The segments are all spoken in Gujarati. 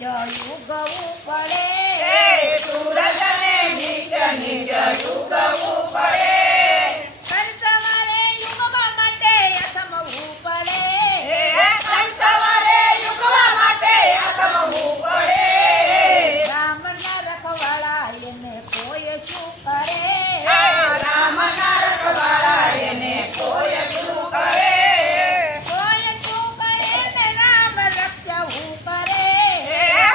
નિત્ય ઉગવું પડે સૂરજને નિત્ય નિત્ય ઉગવું પડે સવારે યુગવા માટે અથમવું પડે સવારે યુગવા માટે અથમવું પડે રામના રખવાળા એને કોઈ શું કરે રામના રખવાળા એને કોઈ શું કરે કોઈ શું કરે ને રામ રક્ષવું કરે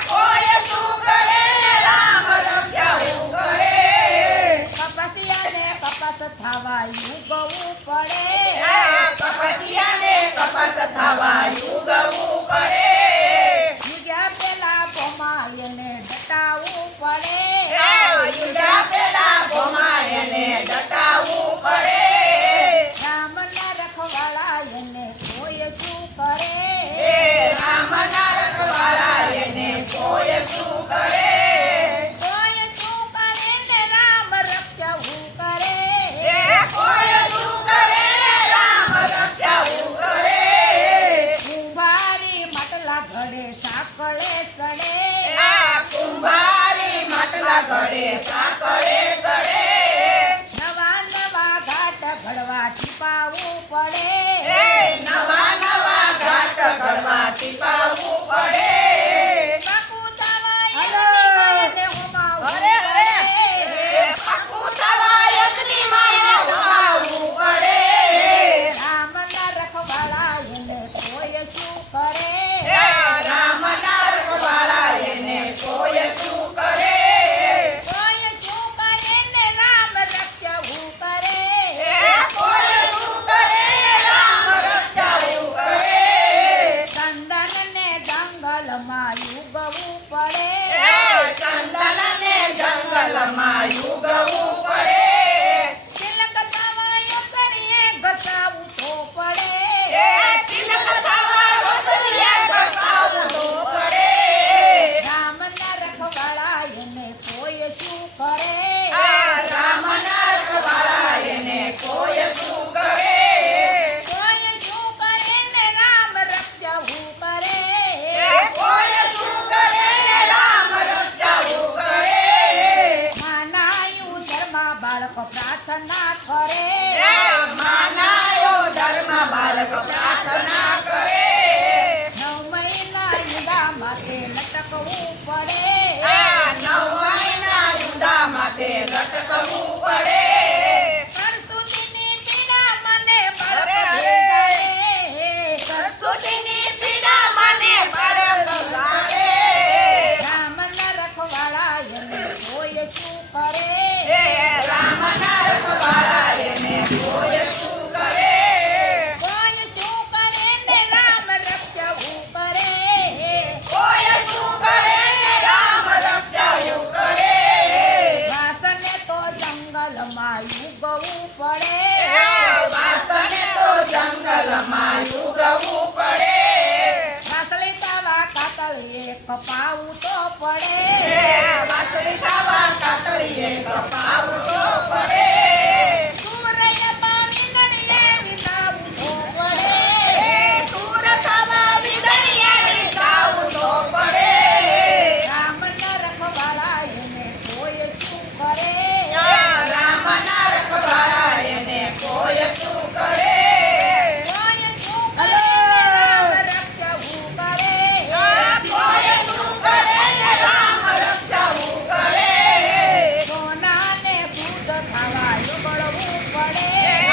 કોઈ શું કરે રામ રક્ષાવું કરે કપસિયાને કપસ થવા યુગવું પડે કપટિયાને કપસ થવા યુગવું પડે યુગ્યા પેલા ભમાયને ડટાવવું પડે યુગા પેલા ભમાયને ડટાવવું પડે રામના રખવાળા એને કોઈ શું કરે રામના રખવાળા એને કોઈ શું કરે કોઈ શું કરે ને રામ રક્ષવું કરે કોઈ શું કરે રામ રક્ષાવું કરે કુંભારી માટલા ઘડે સાંકળે ચડે કુંભારી માટલા ઘડે સાંકળે ચડે નવા નવા ઘાટ ઘડવા ટીપાવવું પડે નવા નવા ઘાટ ઘડવા ટીપાવવું પડે પાકું થવા યજ્ઞને હોમાવવું પડે પાકું થવા યજ્ઞમાં હોમાવવું પડે રામના રખવાળા એને કોઈ શું કરે રામના રખવાળા એને કોઈ શું કરે કોઈ શું કરે ને રામ રક્ષવું કરે કોઈ શું કરે રામ રક્ષાવું કરે ચંદનને જંગલમાં યુગવું પડે ચંદનને જંગલમાં યુગવું પડે તિલક થવાયો કરીએ ઘસાવું તો પડે તિલક થવા વસરીએ ઘસાવવું તો પડે રામના રખવાળા એને કોઈ શું કરે રામના રખવાળા એને કોઈ શું કરે કોઈ શું કરે ને રામ રક્ષવું કરે કોઈ શું કરે રામ રક્ષાવું કરે માનાયું ધર્મ બાળક પ્રાર્થના કરે માનાયો ધર્મ બાળક પ્રાર્થના કરે 9 મહિના યુદા માટે લટકવું પડે 9 મહિના યુદા માટે લટકવું પડે કરતુતીની પીડા મને અરે, સરસ્વતીની પીડા મને બળદ લાગે રામના રખવાળા એને કોઈ શું કરે રામના રખવાળા એને કોઈ શું કરે કોઈ શું કરે ને રામ રક્ષવું કરે કોઈ શું કરે રામ રક્ષાવું કરે વાસને તો જંગલમાં યુગવું પડે વાસને તો જંગલમાં યુગવું પડે વાસળી તાવા કાતળીએ કપાવું તો પડે વાસળી ખાવા કાતળીએ કપાવું તો પડે સૂર્ય પાવી ગણીએ વિસાવું તો પડે સૂર ખાવા વીજળીએ વિસાવું તો પડે રામના રખવાળા એને કોઈ શું કરે રામના રખવાળા એને કોઈ શું કરે કોઈ શું કરે ને રામ રક્ષવું કરે કોઈ શું કરે ને રામ રક્ષાવું કરે સોનાને શુદ્ધ થવા યુગળવું પડે